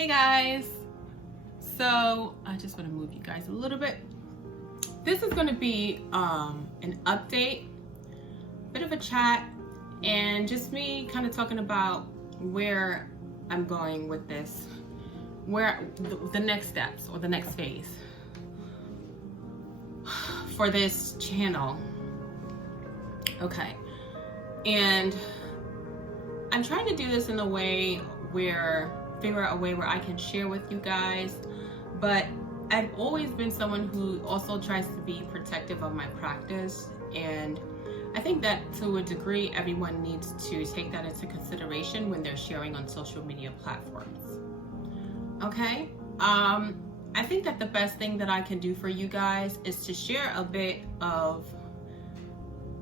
Hey guys, so I just want to move you guys a little bit. This is going to be an update, bit of a chat, and just me kind of talking about where I'm going with this, where the next steps or the next phase for this channel. Okay, and I'm trying to do this in a way where figure out a way where I can share with you guys, but I've always been someone who also tries to be protective of my practice, and I think that to a degree everyone needs to take that into consideration when they're sharing on social media platforms. Okay, I think that the best thing that I can do for you guys is to share a bit of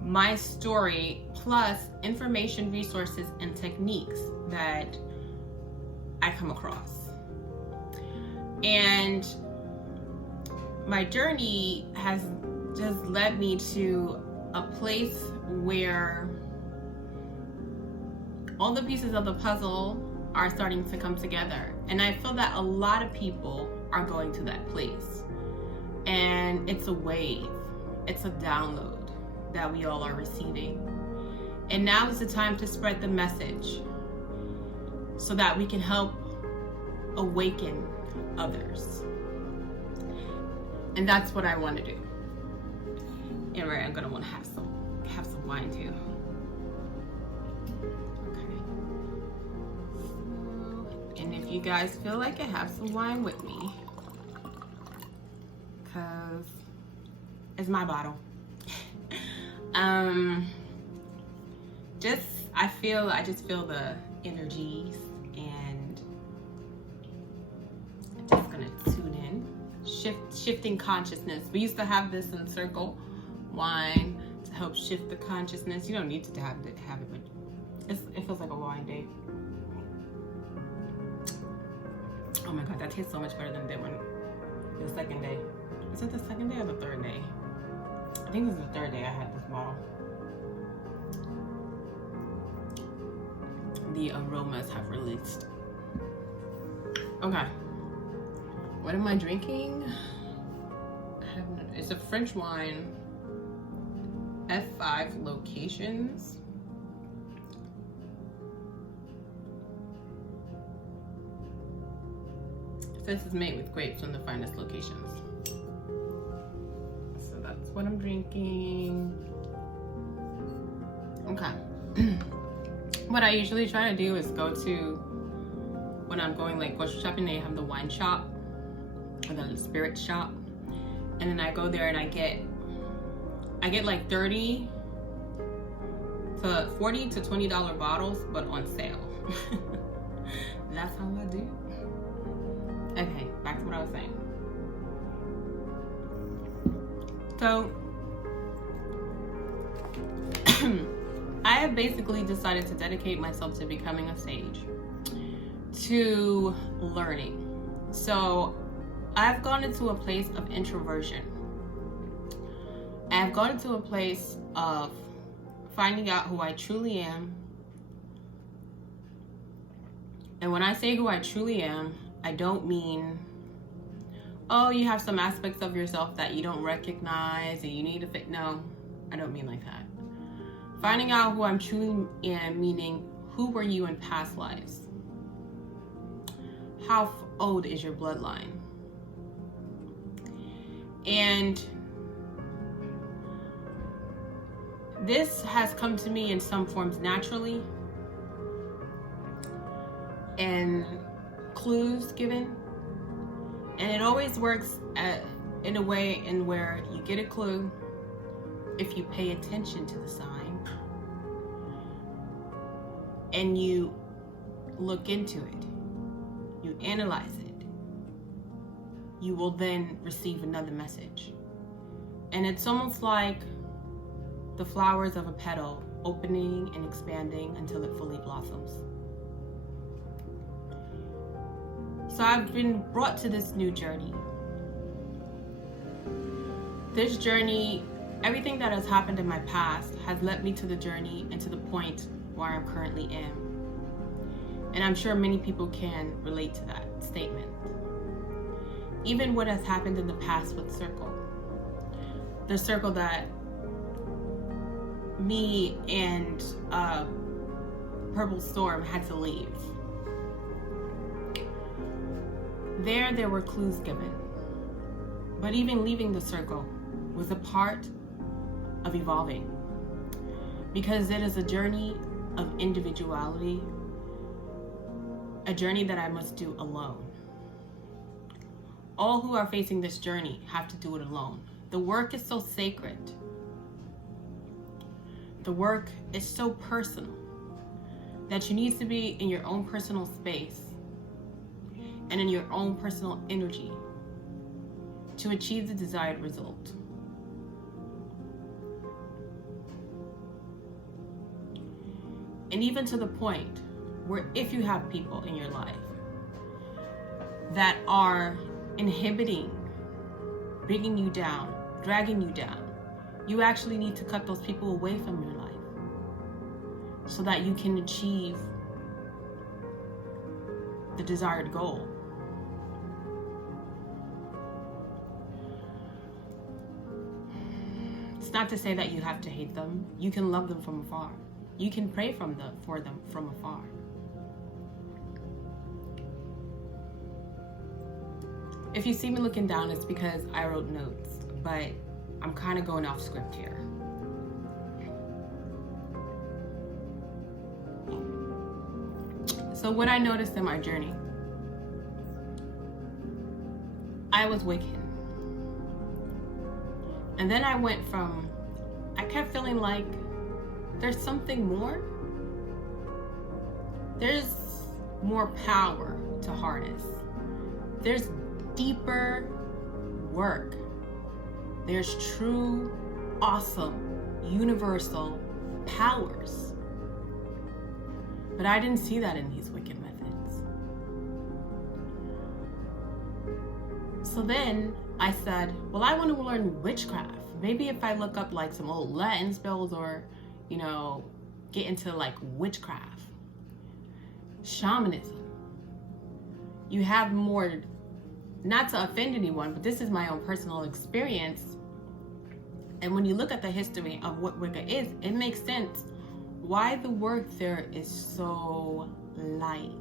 my story plus information, resources, and techniques that I come across. And my journey has just led me to a place where all the pieces of the puzzle are starting to come together. And I feel that a lot of people are going to that place. And it's a wave, it's a download that we all are receiving. And now is the time to spread the message so that we can help awaken others. And that's what I want to do. And I'm gonna want to have some wine too. Okay. And if you guys feel like it, have some wine with me, because it's my bottle. I just feel the energies, and I'm just gonna tune in. Shifting consciousness. We used to have this in Circle wine to help shift the consciousness. You don't need to have it, but it feels like a wine day. Oh my god, that tastes so much better than it did when the second day. Is it the second day or the third day? I think it was the third day I had this bottle. The aromas have released. Okay. What am I drinking? It's a French wine. F5 locations. This is made with grapes from the finest locations. So that's what I'm drinking. Okay. What I usually try to do is go to, when I'm going like grocery shopping, they have the wine shop or the spirit shop, and then I go there and I get like 30 to 40 to $20 bottles, but on sale. That's how I do. Okay, back to what I was saying. So I have basically decided to dedicate myself to becoming a sage, to learning. So I've gone into a place of introversion. I've gone into a place of finding out who I truly am. And when I say who I truly am, I don't mean, oh, you have some aspects of yourself that you don't recognize and you need to fit. No, I don't mean like that. Finding out who I'm truly am, meaning who were you in past lives? How old is your bloodline? And this has come to me in some forms naturally, and clues given, and it always works in a way in where you get a clue if you pay attention to the sign and you look into it, you analyze it, you will then receive another message. And it's almost like the flowers of a petal opening and expanding until it fully blossoms. So I've been brought to this new journey. This journey, everything that has happened in my past has led me to the journey and to the point where I'm currently am. And I'm sure many people can relate to that statement. Even what has happened in the past with Circle. The circle that me and Purple Storm had to leave. There were clues given. But even leaving the circle was a part of evolving. Because it is a journey of individuality, a journey that I must do alone. All who are facing this journey have to do it alone. The work is so sacred. The work is so personal that you need to be in your own personal space and in your own personal energy to achieve the desired result. And even to the point where if you have people in your life that are inhibiting, bringing you down, dragging you down, you actually need to cut those people away from your life so that you can achieve the desired goal. It's not to say that you have to hate them. You can love them from afar. You can pray for them from afar. If you see me looking down, it's because I wrote notes, but I'm kind of going off script here. So what I noticed in my journey, I was Wiccan. And then I kept feeling like there's something more. There's more power to harness. There's deeper work. There's true, awesome, universal powers. But I didn't see that in these Wiccan methods. So then I said, well, I want to learn witchcraft. Maybe if I look up like some old Latin spells or, get into like witchcraft, shamanism. You have more, not to offend anyone, but this is my own personal experience. And when you look at the history of what Wicca is, it makes sense why the work there is so light.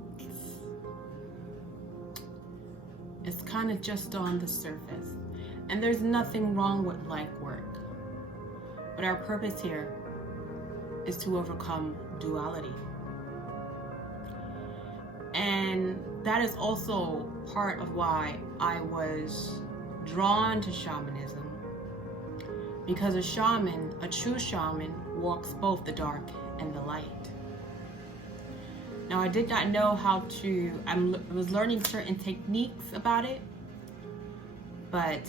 It's kind of just on the surface. And there's nothing wrong with light work. But our purpose here is to overcome duality. And that is also part of why I was drawn to shamanism. Because a shaman, a true shaman, walks both the dark and the light. Now, I did not know how to, I was learning certain techniques about it, but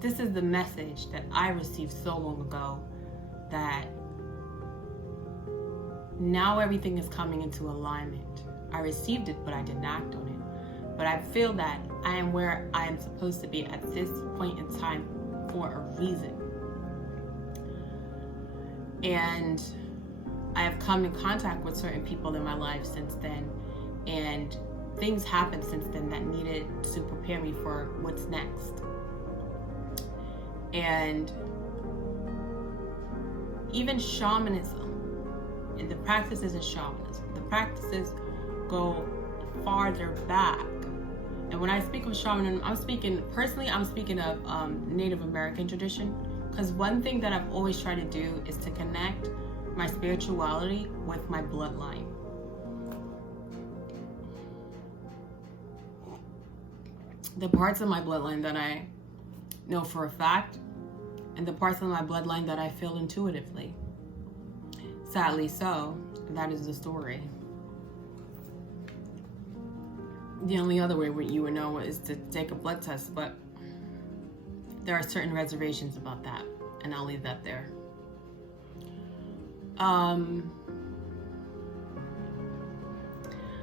this is the message that I received so long ago that now everything is coming into alignment. I received it, but I didn't act on it. But I feel that I am where I am supposed to be at this point in time for a reason. And I have come in contact with certain people in my life since then, and things happened since then that needed to prepare me for what's next. And even shamanism, and the practices of shamanism, the practices go farther back. And when I speak of shamanism, I'm speaking of Native American tradition, because one thing that I've always tried to do is to connect my spirituality with my bloodline. The parts of my bloodline that I know for a fact, and the parts of my bloodline that I feel intuitively. Sadly so, that is the story. The only other way you would know is to take a blood test, but there are certain reservations about that, and I'll leave that there.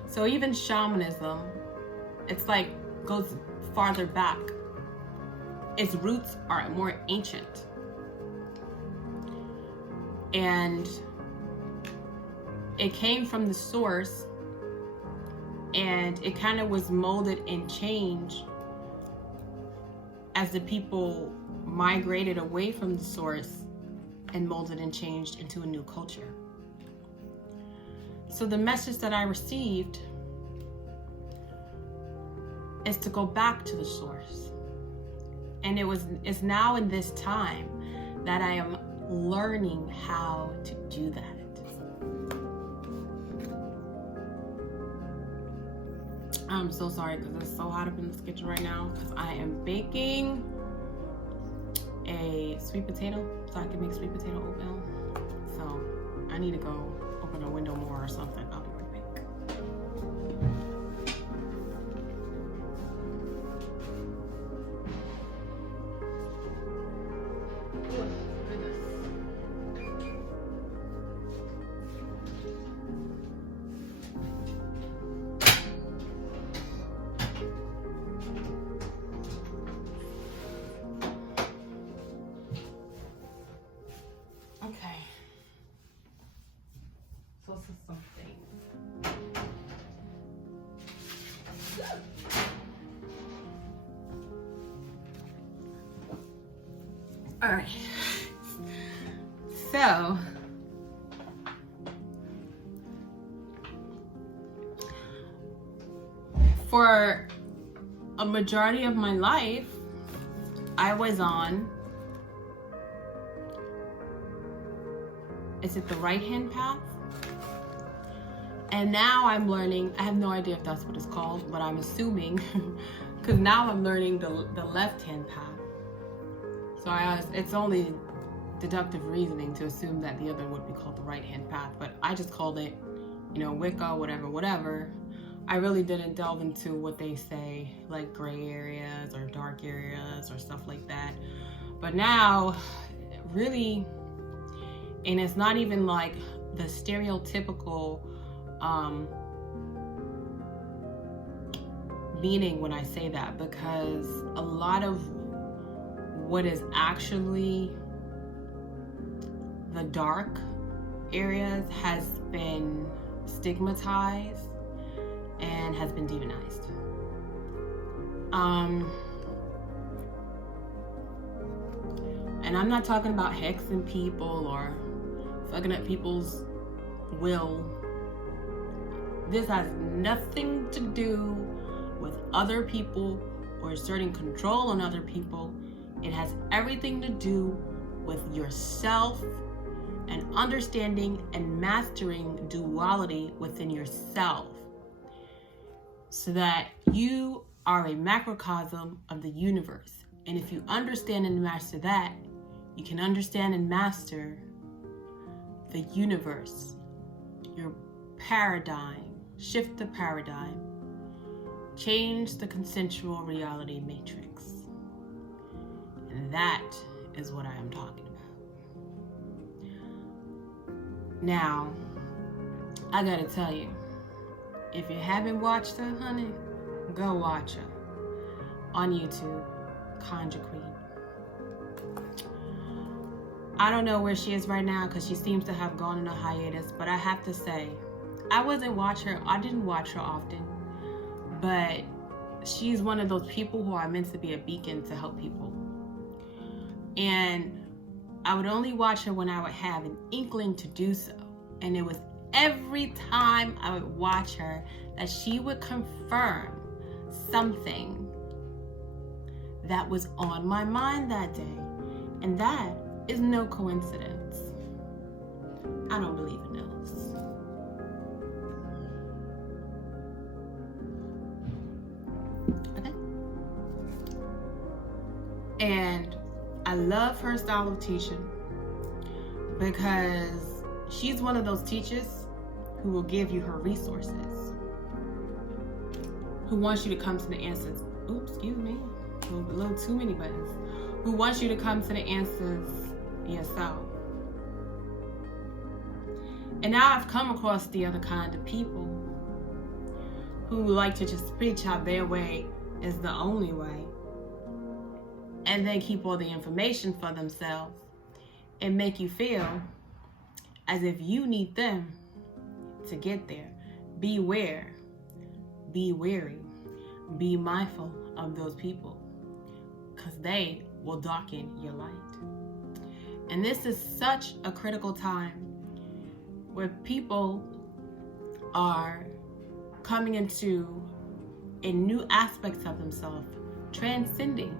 So even shamanism, it's like goes farther back. Its roots are more ancient. And it came from the source And it kind of was molded and changed as the people migrated away from the source and molded and changed into a new culture. So the message that I received is to go back to the source. And it's now in this time that I am learning how to do that. I'm so sorry because it's so hot up in this kitchen right now because I am baking a sweet potato so I can make sweet potato oatmeal. So I need to go open a window more or something. I'll be right back. Okay. So this is something. All right. So for a majority of my life, I was on, is it the right-hand path? And now I'm learning, I have no idea if that's what it's called, but I'm assuming, because now I'm learning the left-hand path. So it's only deductive reasoning to assume that the other would be called the right-hand path, but I just called it, Wicca, whatever. I really didn't delve into what they say, like gray areas or dark areas or stuff like that. But now, really, and it's not even like the stereotypical meaning when I say that, because a lot of what is actually the dark areas has been stigmatized and has been demonized. And I'm not talking about hexing people or fucking up people's will. This has nothing to do with other people or exerting control on other people. It has everything to do with yourself and understanding and mastering duality within yourself, so that you are a macrocosm of the universe. And if you understand and master that, you can understand and master the universe, your paradigm, shift the paradigm, change the consensual reality matrix. And that is what I am talking about. Now, I gotta tell you, if you haven't watched her, honey, go watch her on YouTube, Conjure Queen. I don't know where she is right now because she seems to have gone on a hiatus, but I have to say, I didn't watch her often, but she's one of those people who are meant to be a beacon to help people. And I would only watch her when I would have an inkling to do so. And it was every time I would watch her that she would confirm something that was on my mind that day. And that is no coincidence. I don't believe in those. Okay? And I love her style of teaching because she's one of those teachers who will give you her resources, who wants you to come to the answers. Oops, excuse me, a little too many buttons. Who wants you to come to the answers yourself. And now I've come across the other kind of people who like to just preach how their way is the only way, and then keep all the information for themselves and make you feel as if you need them to get there. Beware. be wary, be mindful of those people, because they will darken your light. And this is such a critical time where people are coming into a new aspects of themselves, transcending,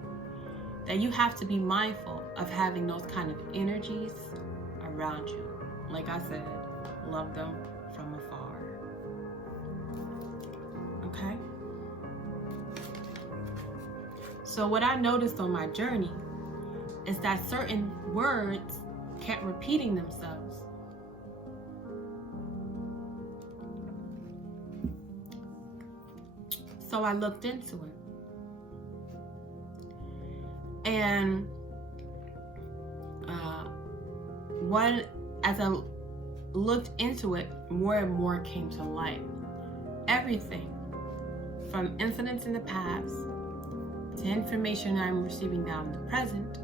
that you have to be mindful of having those kind of energies around you. Like I said, love them from afar. Okay? So what I noticed on my journey is that certain words kept repeating themselves. So I looked into it. And as I looked into it, more and more came to light. Everything from incidents in the past to information I'm receiving now in the present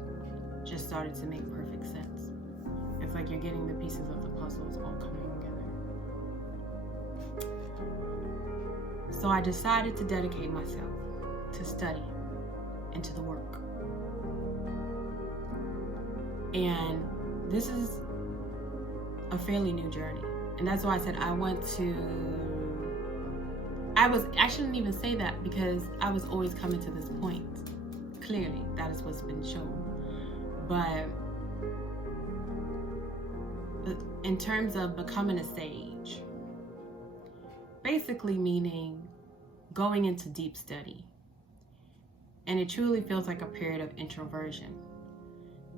just started to make perfect sense. It's like you're getting the pieces of the puzzles all coming together. So I decided to dedicate myself to study and to the work. And this is a fairly new journey. And that's why I said I shouldn't even say that, because I was always coming to this point. Clearly, that is what's been shown. But in terms of becoming a sage, basically meaning going into deep study. And it truly feels like a period of introversion.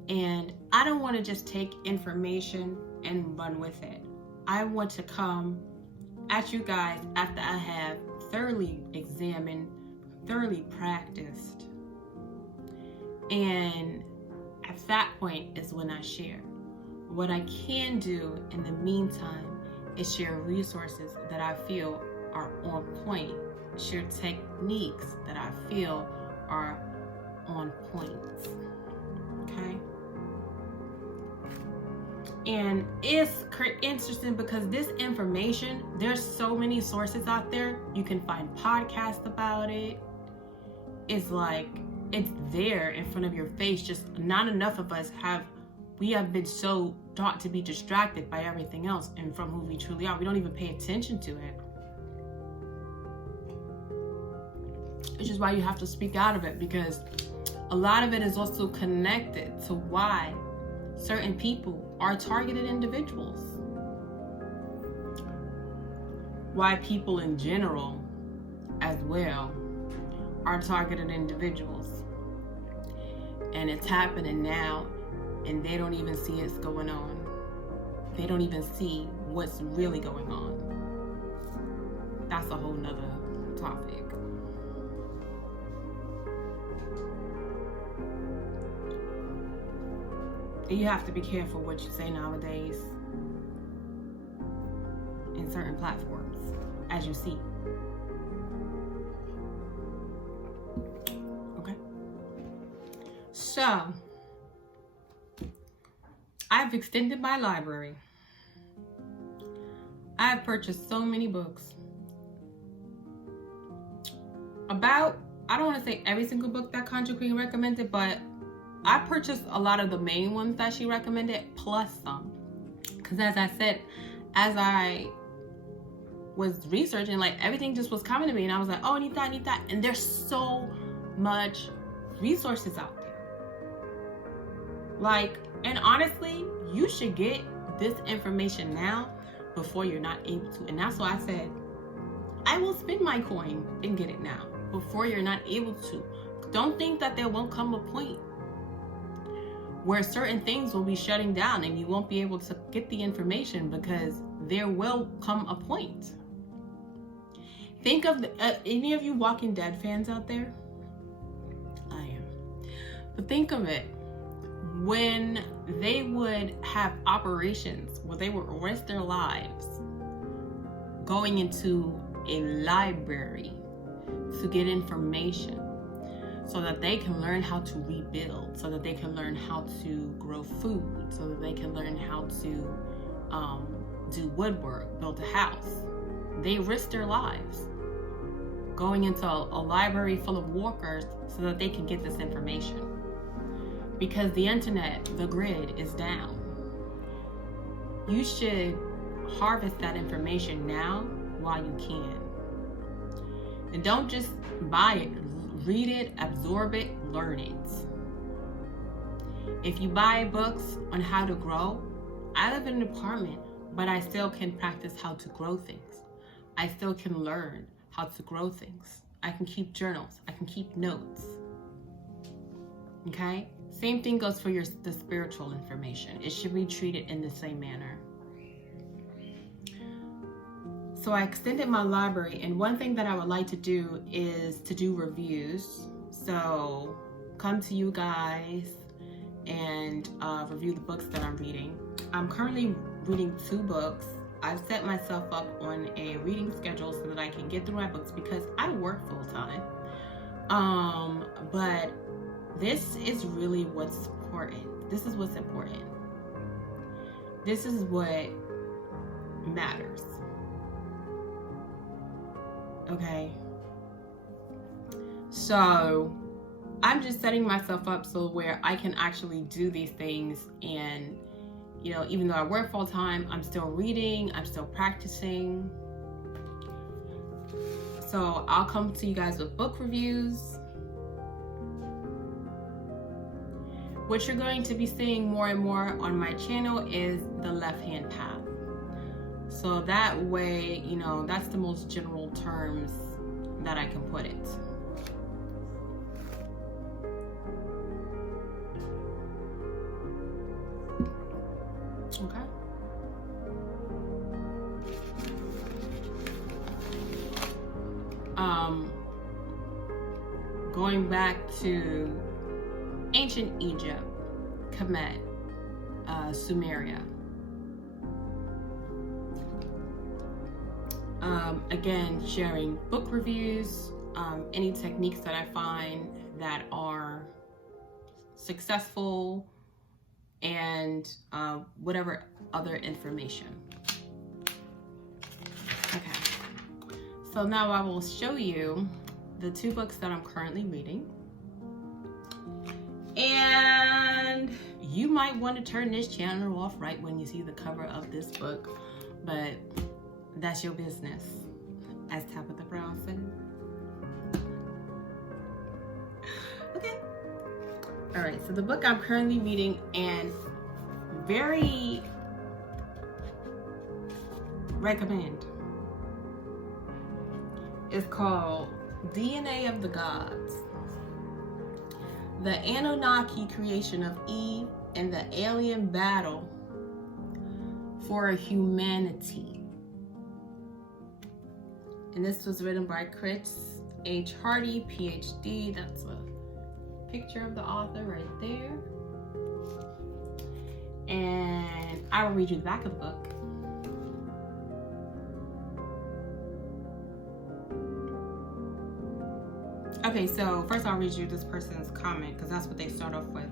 And I don't want to just take information and run with it. I want to come at you guys after I have thoroughly examined, thoroughly practiced. And at that point is when I share. What I can do in the meantime is share resources that I feel are on point, share techniques that I feel are on point. Okay? And it's interesting because this information, there's so many sources out there. You can find podcasts about it. It's like, it's there in front of your face. Just not enough of us we have been so taught to be distracted by everything else and from who we truly are. We don't even pay attention to it. Which is why you have to speak out of it, because a lot of it is also connected to why certain people are targeted individuals. Why people in general as well are targeted individuals. And it's happening now, and they don't even see it's going on. They don't even see what's really going on. That's a whole nother topic. You have to be careful what you say nowadays in certain platforms, as you see. Okay? So, I've extended my library. I have purchased so many books. I don't want to say every single book that Conjure Queen recommended, but I purchased a lot of the main ones that she recommended, plus some. Because as I said, as I was researching, like, everything just was coming to me, and I was like, oh, I need that, I need that. And there's so much resources out there. Like, and honestly, you should get this information now before you're not able to. And that's why I said, I will spend my coin and get it now before you're not able to. Don't think that there won't come a point where certain things will be shutting down and you won't be able to get the information, because there will come a point. Think of any of you Walking Dead fans out there? I am. But think of it. When they would have operations where they would risk their lives going into a library to get information, so that they can learn how to rebuild, so that they can learn how to grow food, so that they can learn how to do woodwork, build a house. They risk their lives. going into a library full of walkers so that they can get this information. Because the internet, the grid, is down. You should harvest that information now while you can. And don't just buy it. Read it, absorb it, learn it. If you buy books on how to grow, I live in an apartment, but I still can practice how to grow things. I still can learn how to grow things. I can keep journals. I can keep notes. Okay? Same thing goes for the spiritual information. It should be treated in the same manner. So I extended my library, and one thing that I would like to do is to do reviews. So come to you guys and review the books that I'm reading. I'm currently reading 2 books. I've set myself up on a reading schedule so that I can get through my books because I work full time. But this is really what's important. This is what's important. This is what matters. Okay? So I'm just setting myself up so where I can actually do these things, and you know, even though I work full time, I'm still reading, I'm still practicing. So I'll come to you guys with book reviews. What you're going to be seeing more and more on my channel is the left-hand path. So that way, you know, that's the most general terms that I can put it. Okay. Going back to ancient Egypt, Kemet, Sumeria. Again, sharing book reviews, any techniques that I find that are successful, and whatever other information. Okay, so now I will show you the 2 books that I'm currently reading. And you might want to turn this channel off right when you see the cover of this book, but that's your business, as Tabitha Brown said. Okay. All right, so the book I'm currently reading and very recommend is called DNA of the Gods. The Anunnaki creation of Eve and the alien battle for humanity. And this was written by Chris H. Hardy, PhD. That's a picture of the author right there. And I will read you the back of the book. Okay, so first I'll read you this person's comment because that's what they start off with.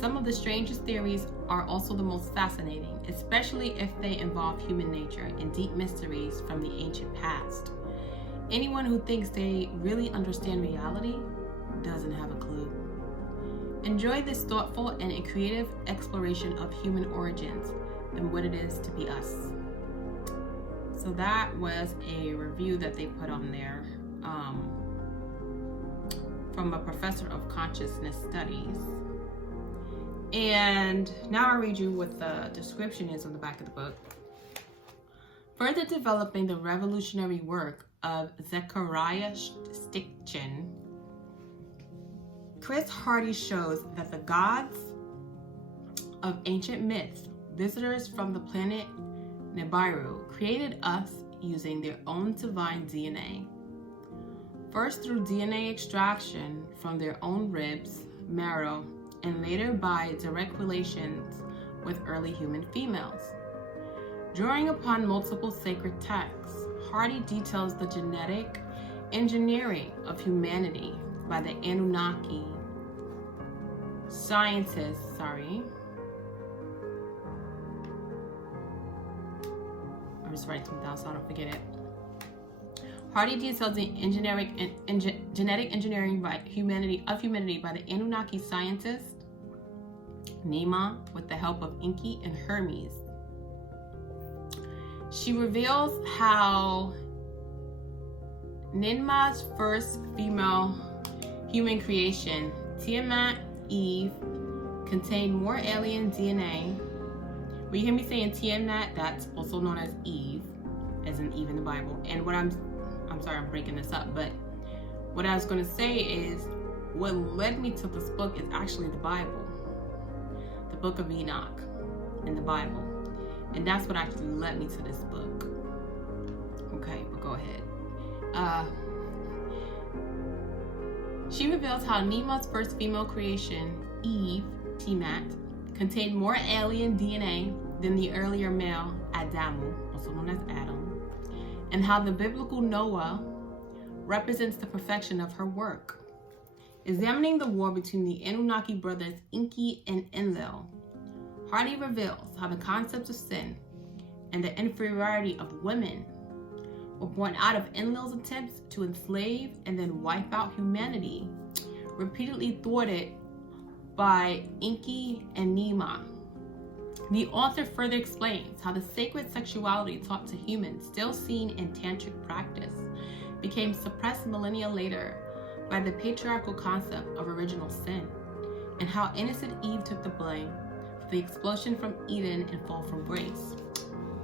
Some of the strangest theories are also the most fascinating, especially if they involve human nature and deep mysteries from the ancient past. Anyone who thinks they really understand reality doesn't have a clue. Enjoy this thoughtful and a creative exploration of human origins and what it is to be us. So that was a review that they put on there from a professor of consciousness studies. And now I'll read you what the description is on the back of the book. Further developing the revolutionary work of Zecharia Sitchin, Chris Hardy shows that the gods of ancient myths, visitors from the planet Nibiru, created us using their own divine DNA. First through DNA extraction from their own ribs, marrow, and later by direct relations with early human females. Drawing upon multiple sacred texts, Hardy details the genetic engineering of humanity by the Anunnaki scientists, I'm just writing them down so I don't forget it, Hardy details the genetic engineering by humanity by the Anunnaki scientist Nema with the help of Enki and Hermes. She reveals how Ninma's first female human creation, Tiamat, Eve, contained more alien DNA. When you hear me saying Tiamat, that's also known as Eve, as in Eve in the Bible. And what I'm sorry, I'm breaking this up, but what I was going to say is what led me to this book is actually the Bible, the book of Enoch in the Bible. And that's what actually led me to this book. Okay, but go ahead. She reveals how Nema's first female creation, Eve, Tiamat, contained more alien DNA than the earlier male, Adamu, also known as Adam, and how the biblical Noah represents the perfection of her work. Examining the war between the Anunnaki brothers Enki and Enlil, Hardy reveals how the concepts of sin and the inferiority of women were born out of Enlil's attempts to enslave and then wipe out humanity, repeatedly thwarted by Enki and Nema. The author further explains how the sacred sexuality taught to humans, still seen in tantric practice, became suppressed millennia later by the patriarchal concept of original sin, and how innocent Eve took the blame for the expulsion from Eden and fall from grace,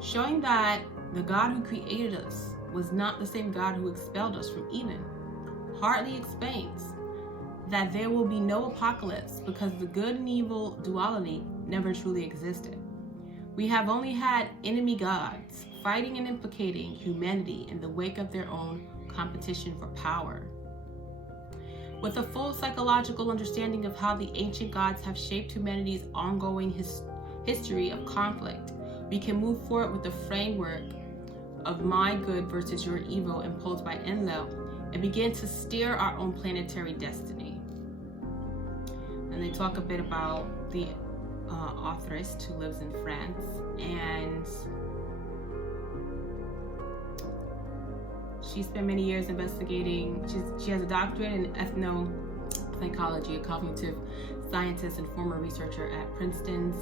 showing that the God who created us was not the same God who expelled us from Eden. Hardy explains that there will be no apocalypse because the good and evil duality never truly existed. We have only had enemy gods fighting and implicating humanity in the wake of their own competition for power. With a full psychological understanding of how the ancient gods have shaped humanity's ongoing history of conflict, we can move forward with the framework of my good versus your evil imposed by Enlil and begin to steer our own planetary destiny. And they talk a bit about the authoress who lives in France, and she spent many years investigating. She has a doctorate in ethnopsychology, a cognitive scientist and former researcher at Princeton's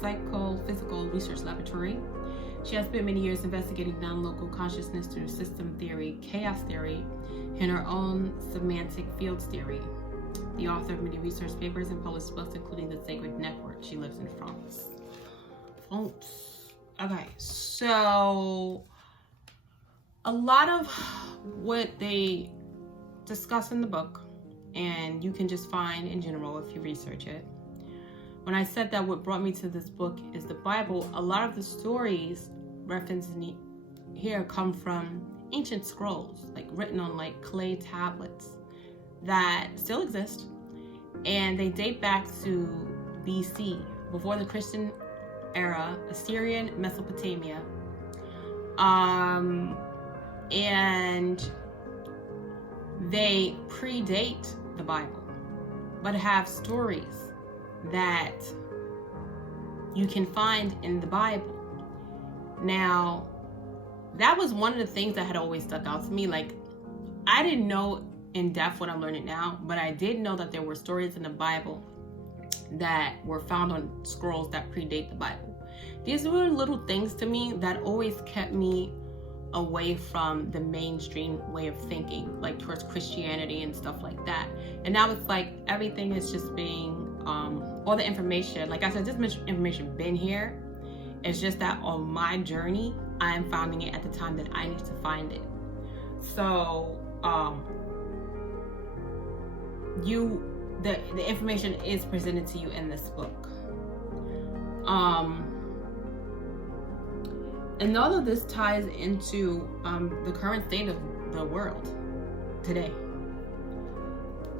Psychophysical Research Laboratory. She has spent many years investigating non-local consciousness through system theory, chaos theory, and her own semantic fields theory. The author of many research papers and published books, including The Sacred Network. She lives in France. Okay, so a lot of what they discuss in the book, and you can just find in general if you research it. When I said that what brought me to this book is the Bible, a lot of the stories referenced here come from ancient scrolls, like written on like clay tablets that still exist, and they date back to BC, before the Christian era, Assyrian Mesopotamia, and they predate the Bible, but have stories that you can find in the Bible. Now, that was one of the things that had always stuck out to me. Like, I didn't know in depth what I'm learning now, but I did know that there were stories in the Bible that were found on scrolls that predate the Bible. These were little things to me that always kept me away from the mainstream way of thinking, like towards Christianity and stuff like that. And now it's like everything is just being, all the information, like I said, this information been here. It's just that on my journey, I am finding it at the time that I need to find it. So, the information is presented to you in this book. And all of this ties into the current state of the world today.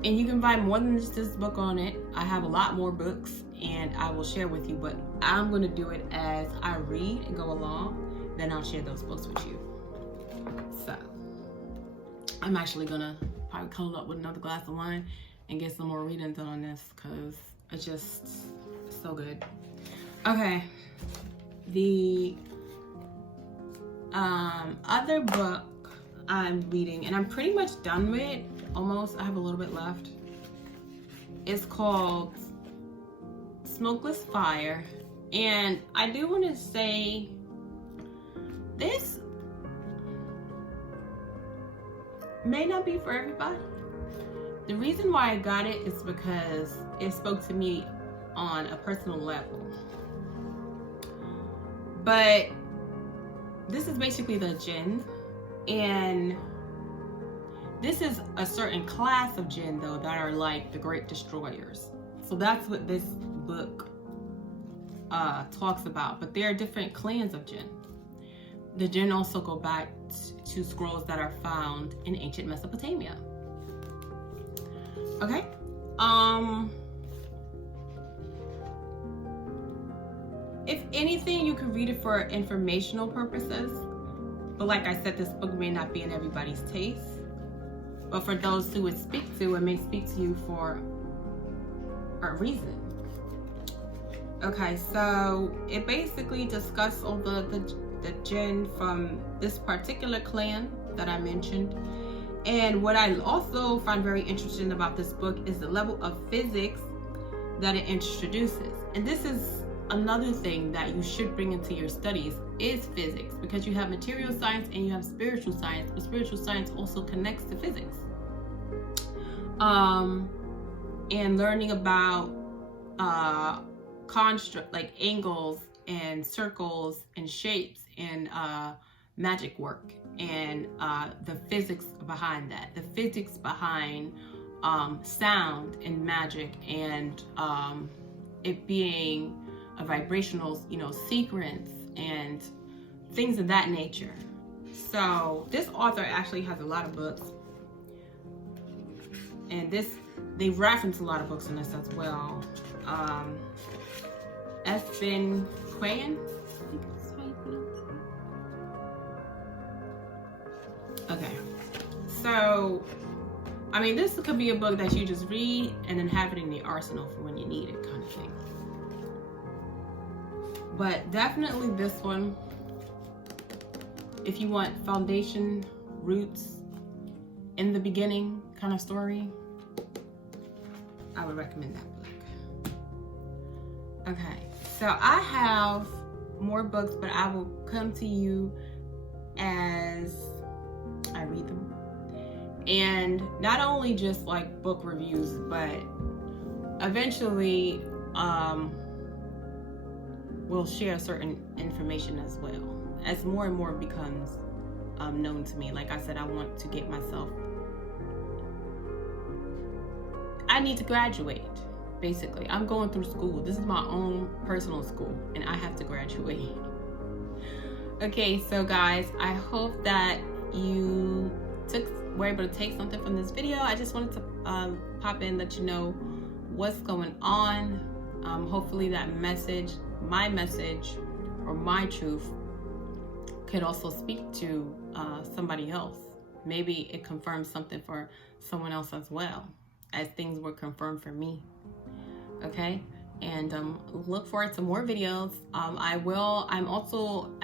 And you can find more than just this book on it. I have a lot more books and I will share with you, but I'm going to do it as I read and go along. Then I'll share those books with you. So I'm actually going to probably cuddle up with another glass of wine and get some more reading done on this because it's just so good. Okay. The other book I'm reading, and I'm pretty much done with it, almost. I have a little bit left. It's called Smokeless Fire, and I do want to say this may not be for everybody. The reason why I got it is because it spoke to me on a personal level. But this is basically the jinn, and this is a certain class of jinn though that are like the great destroyers. So that's what this book talks about. But there are different clans of jinn. The jinn also go back to scrolls that are found in ancient Mesopotamia. Okay. If anything, you can read it for informational purposes. But like I said, this book may not be in everybody's taste. But for those who it speaks to, it may speak to you for a reason. Okay, so it basically discusses all the jinn from this particular clan that I mentioned. And what I also find very interesting about this book is the level of physics that it introduces. And this is another thing that you should bring into your studies is physics, because you have material science and you have spiritual science, but spiritual science also connects to physics. And learning about construct, like angles and circles and shapes and magic work, and the physics behind that, the physics behind sound and magic, and it being a vibrational, sequence and things of that nature. So this author actually has a lot of books, and they reference a lot of books in this as well. Espen Quayan, I think that's how you pronounce it. Okay, so I mean, this could be a book that you just read and then have it in the arsenal for when you need it, kind of thing. But definitely this one, if you want foundation, roots, in the beginning kind of story, I would recommend that book. Okay, so I have more books, but I will come to you as I read them. And not only just like book reviews, but eventually we'll share certain information as well, as more and more becomes known to me. Like I said, I want to get myself, I need to graduate, basically. I'm going through school. This is my own personal school, and I have to graduate. Okay, so guys, I hope that you were able to take something from this video. I just wanted to pop in, let you know what's going on. Hopefully that message, my message, or my truth could also speak to somebody else. Maybe it confirms something for someone else as well, as things were confirmed for me. Okay, and look forward to more videos. I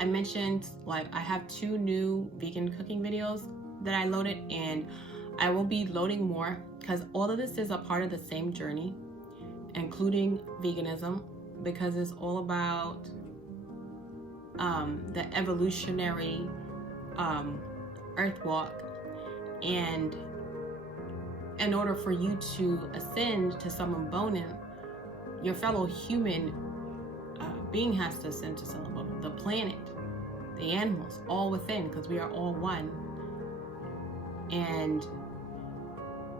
mentioned, like, I have 2 new vegan cooking videos that I loaded, and I will be loading more, because all of this is a part of the same journey, including veganism, because it's all about the evolutionary earth walk. And in order for you to ascend to summum bonum, your fellow human being has to ascend to summum bonum. The planet, the animals, all within, because we are all one. And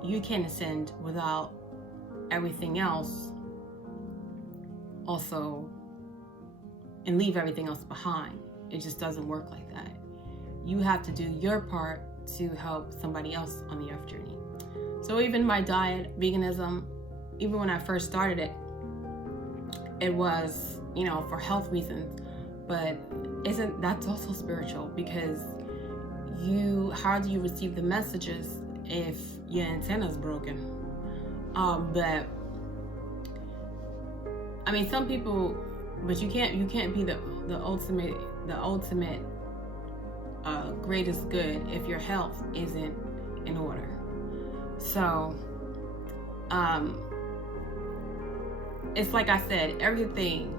you can't ascend without everything else also, and leave everything else behind. It just doesn't work like that. You have to do your part to help somebody else on the earth journey. So even my diet, veganism, even when I first started it, it was, for health reasons, but that's also spiritual, because how do you receive the messages if your antenna's broken? But I mean, some people, but you can't be the ultimate greatest good if your health isn't in order. So it's like I said, everything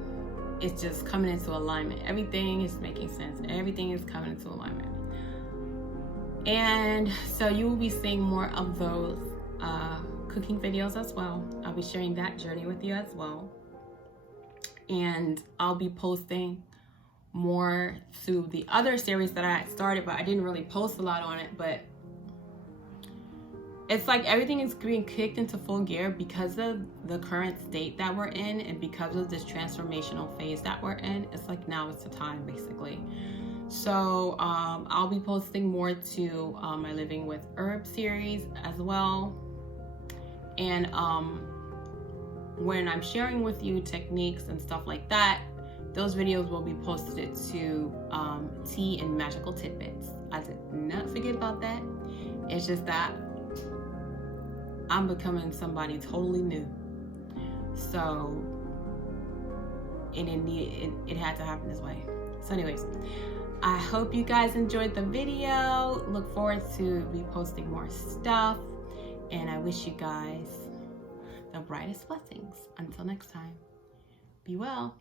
is just coming into alignment. Everything is making sense. Everything is coming into alignment. And so you will be seeing more of those cooking videos as well. I'll be sharing that journey with you as well. And I'll be posting more to the other series that I had started, but I didn't really post a lot on it. But it's like everything is being kicked into full gear because of the current state that we're in, and because of this transformational phase that we're in. It's like now is the time, basically. So I'll be posting more to my Living with Herb series as well. And when I'm sharing with you techniques and stuff like that, those videos will be posted to Tea and Magical Tidbits. I did not forget about that. It's just that I'm becoming somebody totally new. So it had to happen this way. So anyways, I hope you guys enjoyed the video. Look forward to be posting more stuff. And I wish you guys the brightest blessings. Until next time, be well.